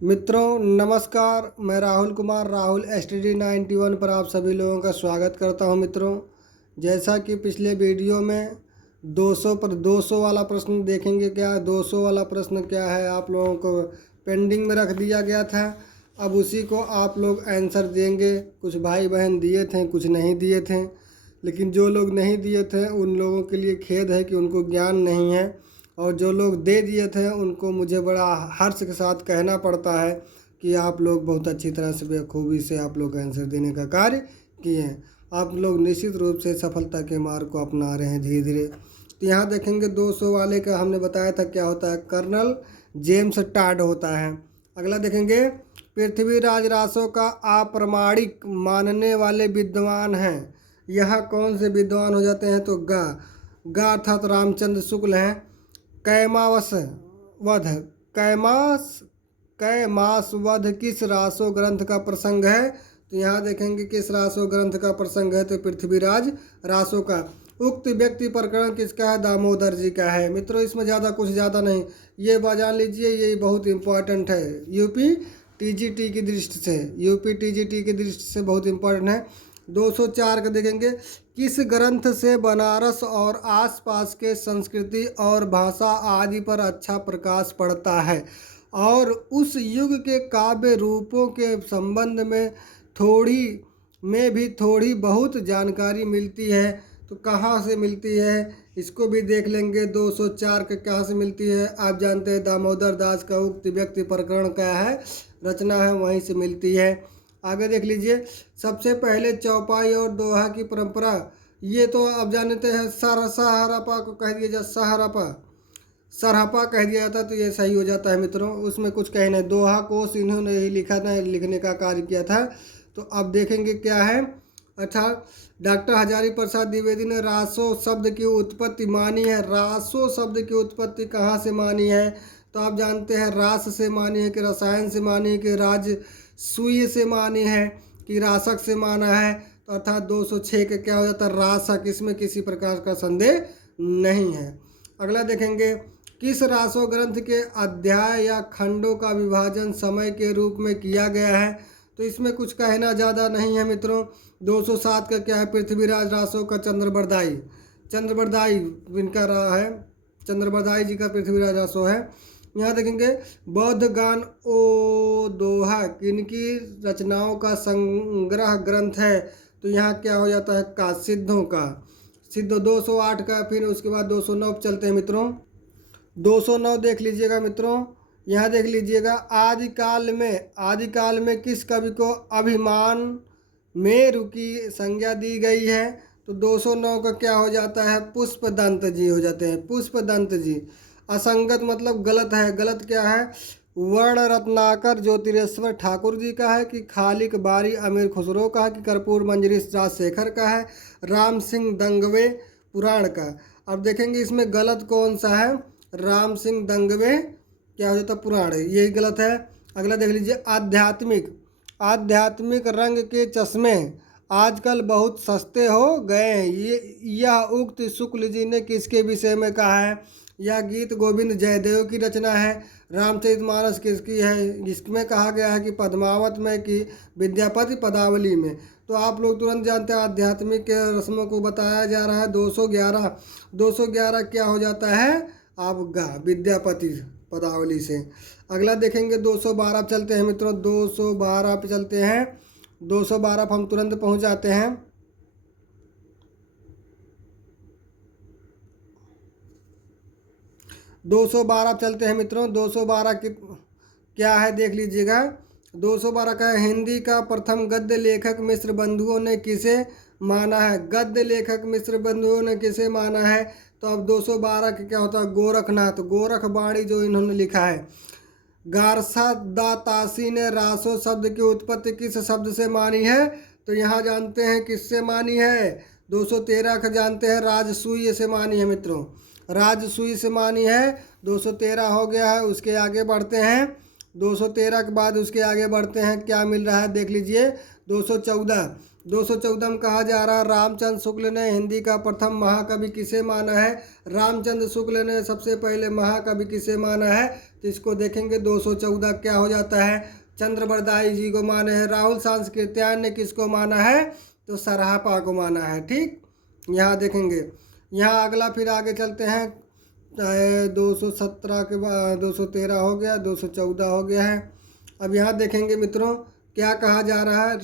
मित्रों नमस्कार। मैं राहुल कुमार राहुल STD 91 पर आप सभी लोगों का स्वागत करता हूं। मित्रों, जैसा कि पिछले वीडियो में 200 पर 200 वाला प्रश्न देखेंगे। क्या 200 वाला प्रश्न क्या है, आप लोगों को पेंडिंग में रख दिया गया था। अब उसी को आप लोग आंसर देंगे। कुछ भाई बहन दिए थे, कुछ नहीं दिए थे, लेकिन जो लोग नहीं दिए थे उन लोगों के लिए खेद है कि उनको ज्ञान नहीं है, और जो लोग दे दिए थे उनको मुझे बड़ा हर्ष के साथ कहना पड़ता है कि आप लोग बहुत अच्छी तरह से बखूबी से आप लोग आंसर देने का कार्य किए हैं। आप लोग निश्चित रूप से सफलता के मार्ग को अपना रहे हैं धीरे धीरे। तो यहाँ देखेंगे 200 वाले का हमने बताया था क्या होता है। कर्नल जेम्स टाड होता है। अगला देखेंगे, पृथ्वीराज रासो का अप्रामाणिक मानने वाले विद्वान हैं। यह कौन से विद्वान हो जाते हैं? तो गा अर्थात रामचंद्र शुक्ल हैं। कैमावस वध कैमास वध किस रासो ग्रंथ का प्रसंग है? तो यहाँ देखेंगे किस रासो ग्रंथ का प्रसंग है, तो पृथ्वीराज रासो का। उक्त व्यक्ति प्रकरण किसका है? दामोदर जी का है। मित्रों, इसमें ज़्यादा नहीं, ये जान लीजिए, ये बहुत इंपॉर्टेंट है यूपी टीजीटी की दृष्टि से। यूपी टीजीटी की दृष्टि से बहुत इंपॉर्टेंट है। 204 का देखेंगे, किस ग्रंथ से बनारस और आसपास के संस्कृति और भाषा आदि पर अच्छा प्रकाश पड़ता है और उस युग के काव्य रूपों के संबंध में थोड़ी बहुत जानकारी मिलती है? तो कहाँ से मिलती है, इसको भी देख लेंगे। 204 के कहाँ से मिलती है? आप जानते हैं दामोदर दास का उक्त व्यक्ति प्रकरण क्या है, रचना है, वहीं से मिलती है। आगे देख लीजिए, सबसे पहले चौपाई और दोहा की परंपरा, ये तो आप जानते हैं सहारपा को कह दिया जाता, सरहपा कह दिया जाता, तो ये सही हो जाता है। मित्रों, उसमें कुछ कहना है। दोहा कोश इन्होंने ही लिखने का कार्य किया था। तो अब देखेंगे क्या है। अच्छा, डॉक्टर हजारी प्रसाद द्विवेदी ने रासो शब्द की उत्पत्ति मानी है। रासो शब्द की उत्पत्ति कहाँ से मानी है? तो आप जानते हैं रास से मानी है कि रसायन से मानी है कि राजसूय से मानी है कि रासक से माना है। तो अर्थात 206 का क्या हो जाता है? रासक। इसमें किसी प्रकार का संदेह नहीं है। अगला देखेंगे, किस रासो ग्रंथ के अध्याय या खंडों का विभाजन समय के रूप में किया गया है? तो इसमें कुछ कहना ज़्यादा नहीं है। मित्रों, 207 का क्या है? पृथ्वीराज रासो का चंद्रबरदाई इनका रहा है, चंद्रबरदाई जी का पृथ्वीराज रासो है। यहाँ देखेंगे, बौद्ध गान ओ दोहा किनकी रचनाओं का संग्रह ग्रंथ है? तो यहाँ क्या हो जाता है? का सिद्धों का। सिद्ध 208 का। फिर उसके बाद 209 चलते हैं मित्रों। 209 देख लीजिएगा मित्रों, यहाँ देख लीजिएगा, आदिकाल में किस कवि को अभिमान मेरु की संज्ञा दी गई है? तो 209 का क्या हो जाता है? पुष्पदंत जी हो जाते हैं, पुष्पदंत जी। असंगत मतलब गलत है। गलत क्या है? वर्ण रत्नाकर ज्योतिरेश्वर ठाकुर जी का है कि खालिक बारी अमीर खुसरो का है कि कर्पूर मंजरी राजशेखर का है, राम सिंह दंगवे पुराण का। अब देखेंगे इसमें गलत कौन सा है। राम सिंह दंगवे क्या हो जाता? पुराण, यही गलत है। अगला देख लीजिए, आध्यात्मिक रंग के चश्मे आजकल बहुत सस्ते हो गए हैं। यह उक्त शुक्ल जी ने किसके विषय में कहा है? यह गीत गोविंद जयदेव की रचना है। रामचरितमानस किसकी है? जिसमें कहा गया है कि पद्मावत में कि विद्यापति पदावली में। तो आप लोग तुरंत जानते हैं आध्यात्मिक रस्मों को बताया जा रहा है। 211 क्या हो जाता है? आपका विद्यापति पदावली से। अगला देखेंगे 212 पे चलते हैं मित्रों। 212 पे चलते हैं। 212 पे हम तुरंत पहुंच जाते हैं। दो सौ बारह चलते हैं मित्रों। 212 की क्या है देख लीजिएगा। 212 का है, हिंदी का प्रथम गद्य लेखक मिश्र बंधुओं ने किसे माना है? गद्य लेखक मिश्र बंधुओं ने किसे माना है? तो अब 212 का क्या होता है? गोरखनाथ, गोरखवाणी जो इन्होंने लिखा है। गारसा दातासी ने रासो शब्द की उत्पत्ति किस शब्द से मानी है? तो यहाँ जानते हैं किससे मानी है। 213 का जानते हैं, राजसूय से मानी है मित्रों, राजसूय से मानी है। 213 हो गया है। उसके आगे बढ़ते हैं। 213 के बाद उसके आगे बढ़ते हैं, क्या मिल रहा है देख लीजिए। 214 214 में कहा जा रहा है रामचंद्र शुक्ल ने हिंदी का प्रथम महाकवि किसे माना है। रामचंद्र शुक्ल ने सबसे पहले महाकवि किसे माना है, तो इसको देखेंगे 214 क्या हो जाता है, चंद्रबरदाई जी को माने हैं। राहुल सांस्कृत्यायन ने किसको माना है, तो सराहपा को माना है। ठीक, यहाँ देखेंगे। यहाँ अगला फिर आगे चलते हैं, 217 के बाद 213 हो गया, 214 हो गया है। अब यहाँ देखेंगे मित्रों क्या कहा जा रहा है,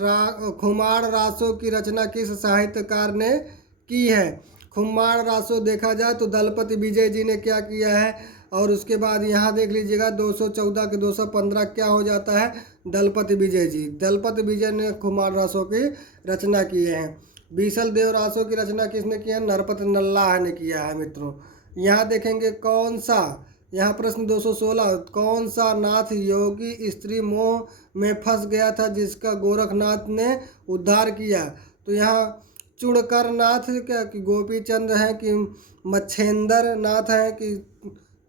खुमार रासों की रचना किस साहित्यकार ने की है। खुमार रासों देखा जाए तो दलपति विजय जी ने क्या किया है। और उसके बाद यहाँ देख लीजिएगा 214 के 215 क्या हो जाता है, दलपति विजय जी। दलपति विजय ने खुमार रासों की रचना की है। बीसल देव रासों की रचना किसने की है, नरपत नल्लाह ने किया है मित्रों। यहाँ देखेंगे कौन सा, यहाँ प्रश्न 216, कौन सा नाथ योगी स्त्री मोह में फंस गया था जिसका गोरखनाथ ने उद्धार किया। तो यहाँ चुड़कर नाथ क्या कि गोपी चंद है कि मच्छेंद्र नाथ है कि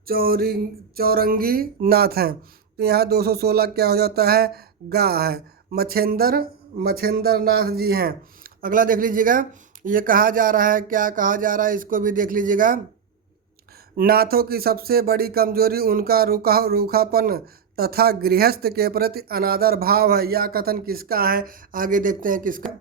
चौरंगी नाथ हैं। तो यहाँ 216 क्या हो जाता है, गा है, मच्छेंद्र नाथ जी हैं। अगला देख लीजिएगा, ये कहा जा रहा है, क्या कहा जा रहा है इसको भी देख लीजिएगा। नाथों की सबसे बड़ी कमजोरी उनका रूखापन तथा गृहस्थ के प्रति अनादर भाव है। यह कथन किसका है, आगे देखते हैं किसका।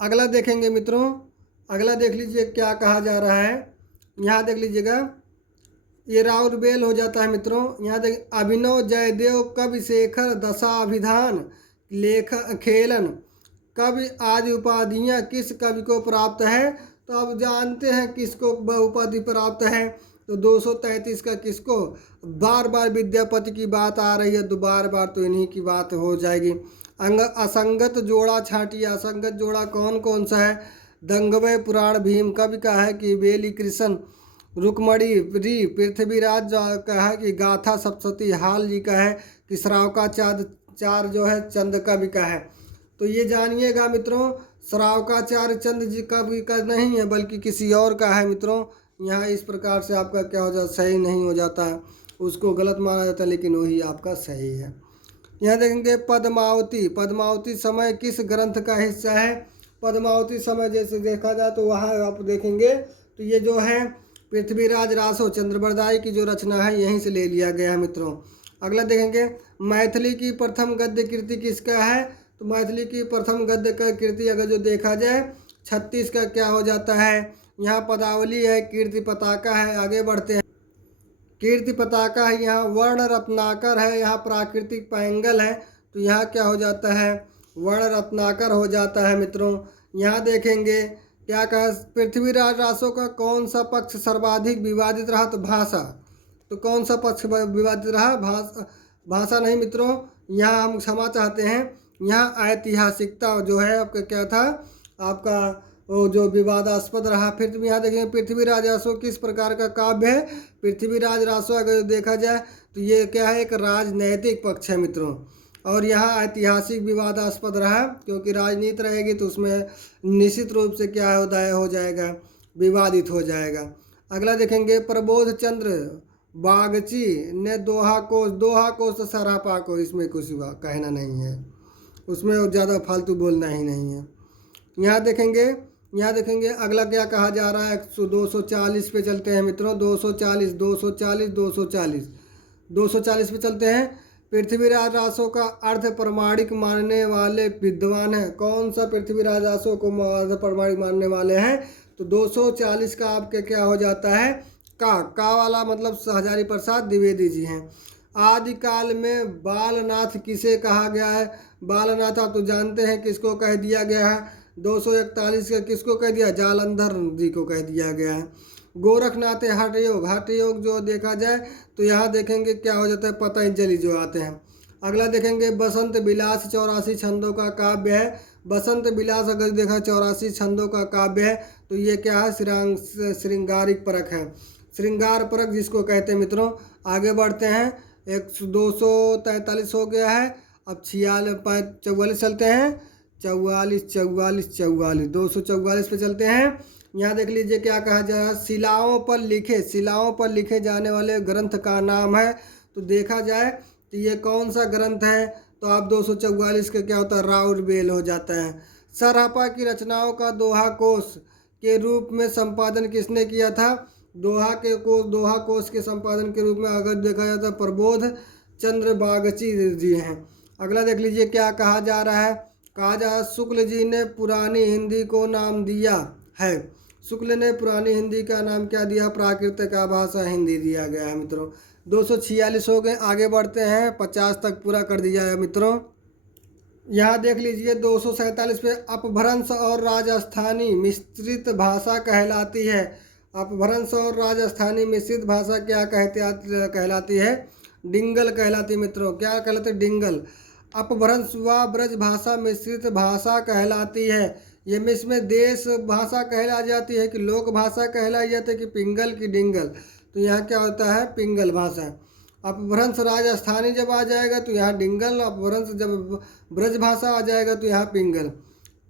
अगला देखेंगे मित्रों, अगला देख लीजिए क्या कहा जा रहा है। यहाँ देख लीजिएगा, ये राउरबेल हो जाता है मित्रों। यहाँ देख, अभिनव जयदेव कवि शेखर दशाभिधान लेख खेलन कवि आदि उपाधियाँ किस कवि को प्राप्त है। तो अब जानते हैं किसको उपाधि प्राप्त है। तो 233 का किसको, बार बार विद्यापति की बात आ रही है तो बार बार तो इन्हीं की बात हो जाएगी। असंगत जोड़ा छाटिए, असंगत जोड़ा कौन कौन सा है, दंगवय पुराण भीम कवि का है कि बेली कृष्ण रुकमणी री पृथ्वीराज का है कि गाथा सप्तशती हाल जी का है कि श्रावका चार जो है चंद कवि का है। तो ये जानिएगा मित्रों, श्रावकाचार्य चंद जी कवि का नहीं है बल्कि किसी और का है मित्रों। यहाँ इस प्रकार से आपका क्या हो जाता, सही नहीं हो जाता है, उसको गलत माना जाता है लेकिन वही आपका सही है। यहाँ देखेंगे पद्मावती, पद्मावती समय किस ग्रंथ का हिस्सा है। पद्मावती समय जैसे देखा जाए तो वहाँ आप देखेंगे तो ये जो है पृथ्वीराज रासो चंद्रबरदाई की जो रचना है यहीं से ले लिया गया है मित्रों। अगला देखेंगे मैथिली की प्रथम गद्य कृति किसका है। तो मैथिली की प्रथम गद्य का कृति अगर जो देखा जाए 36 का क्या हो जाता है, यहाँ पदावली है, कीर्ति पताका है। आगे बढ़ते हैं, कीर्ति पताका है, यहाँ वर्ण रत्नाकर है, यहाँ प्राकृतिक पैंगल है। तो यहाँ क्या हो जाता है, वर्ण रत्नाकर हो जाता है मित्रों। यहाँ देखेंगे क्या कहा, पृथ्वीराज रासो का कौन सा पक्ष सर्वाधिक विवादित रहा। तो भाषा, तो कौन सा पक्ष विवादित रहा, भाषा नहीं मित्रों। यहाँ हम क्षमा चाहते हैं, यहाँ ऐतिहासिकता जो है आपका क्या था, आपका वो जो विवादास्पद रहा। फिर यहाँ देखेंगे पृथ्वीराज रासो किस प्रकार का काव्य है। पृथ्वीराज रासो अगर देखा जाए तो ये क्या है, एक राजनैतिक पक्ष है मित्रों। और यहाँ ऐतिहासिक विवादास्पद रहा क्योंकि राजनीति रहेगी तो उसमें निश्चित रूप से क्या हो जाएगा, विवादित हो जाएगा। अगला देखेंगे प्रबोध चंद्र बागची ने दोहा कोश तो सरापा को, इसमें कुछ कहना नहीं है, उसमें ज़्यादा फालतू बोलना ही नहीं है। यहाँ देखेंगे अगला क्या कहा जा रहा है। 240 पे चलते हैं मित्रों, 240 पे चलते हैं। पृथ्वीराज रासो का अर्ध प्रमाणिक मानने वाले विद्वान हैं। कौन सा पृथ्वीराज रासो को अर्ध प्रमाणिक मानने वाले हैं। तो 240 का आपके क्या हो जाता है, का वाला मतलब हजारी प्रसाद द्विवेदी जी हैं। आदिकाल में बालनाथ किसे कहा गया है? बालनाथ आप तो जानते हैं किसको कह दिया गया है। 241 का किसको कह दिया? जालंधर जी को कह दिया गया है। गोरखनाथ हठ योग, हठ योग जो देखा जाए तो यहाँ देखेंगे क्या हो जाता है, पतंजलि जो आते हैं। अगला देखेंगे बसंत विलास 84 छंदों का काव्य है। बसंत विलास अगर देखा 84 छंदों का काव्य है तो ये क्या है, श्रृंगारिक परक है, श्रृंगार परक जिसको कहते हैं मित्रों। आगे बढ़ते हैं, 243 हो गया है। अब 44 चलते हैं, 244 पे चलते हैं। यहाँ देख लीजिए क्या कहा जा रहा है, शिलाओं पर लिखे जाने वाले ग्रंथ का नाम है। तो देखा जाए तो ये कौन सा ग्रंथ है, तो आप 244 का क्या होता है, राउरबेल हो जाता है। सरहपा की रचनाओं का दोहा कोश के रूप में संपादन किसने किया था? दोहा कोश के संपादन के रूप में अगर देखा जाता है प्रबोध चंद्र बागची जी हैं। अगला देख लीजिए क्या कहा जा रहा है, कहा जा रहा है शुक्ल जी ने पुरानी हिंदी को नाम दिया है। शुक्ल ने पुरानी हिंदी का नाम क्या दिया? प्राकृतिक भाषा हिंदी दिया गया है मित्रों। 246 हो गए। आगे बढ़ते हैं, 50 तक पूरा कर दिया है मित्रों। यहाँ देख लीजिए 247 पे अपभ्रंश और राजस्थानी मिश्रित भाषा कहलाती है। अपभ्रंश और राजस्थानी मिश्रित भाषा क्या कहलाती है? डिंगल कहलाती है मित्रों। क्या कहलाती है? डिंगल। अपभ्रंश व ब्रज भाषा मिश्रित भाषा कहलाती है। ये में इसमें देश भाषा कहला जाती है कि लोक भाषा कहलाई जाती है कि पिंगल की डिंगल? तो यहाँ क्या होता है, पिंगल भाषा। अपभ्रंश राजस्थानी जब आ जाएगा तो यहाँ डिंगल, अपभ्रंश जब ब्रज भाषा आ जाएगा तो यहाँ पिंगल।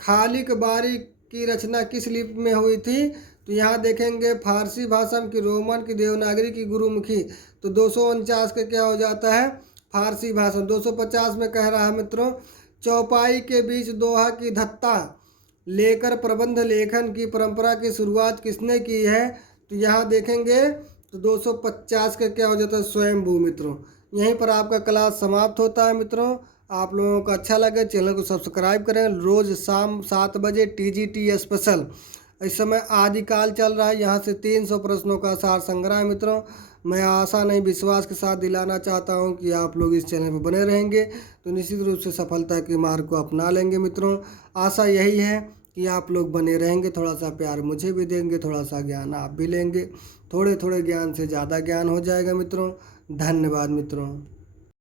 खालिक बारी की रचना किस लिपि में हुई थी? तो यहाँ देखेंगे फारसी भाषा की, रोमन की, देवनागरी की, गुरुमुखी। तो 249 का क्या हो जाता है, फारसी भाषा। 250 में कह रहा है मित्रों, चौपाई के बीच दोहा की धत्ता लेकर प्रबंध लेखन की परंपरा की शुरुआत किसने की है? तो यहाँ देखेंगे तो 250 का क्या हो जाता है, स्वयंभू मित्रों। यहीं पर आपका क्लास समाप्त होता है मित्रों। आप लोगों को अच्छा लगे चैनल को सब्सक्राइब करें। रोज़ शाम 7 बजे TGT स्पेशल। इस समय आदिकाल चल रहा है, यहाँ से 300 प्रश्नों का सार संग्रह है मित्रों। मैं आशा नहीं विश्वास के साथ दिलाना चाहता हूँ कि आप लोग इस चैनल पर बने रहेंगे तो निश्चित रूप से सफलता के मार्ग को अपना लेंगे मित्रों। आशा यही है कि आप लोग बने रहेंगे, थोड़ा सा प्यार मुझे भी देंगे, थोड़ा सा ज्ञान आप भी लेंगे। थोड़े थोड़े ज्ञान से ज़्यादा ज्ञान हो जाएगा मित्रों। धन्यवाद मित्रों।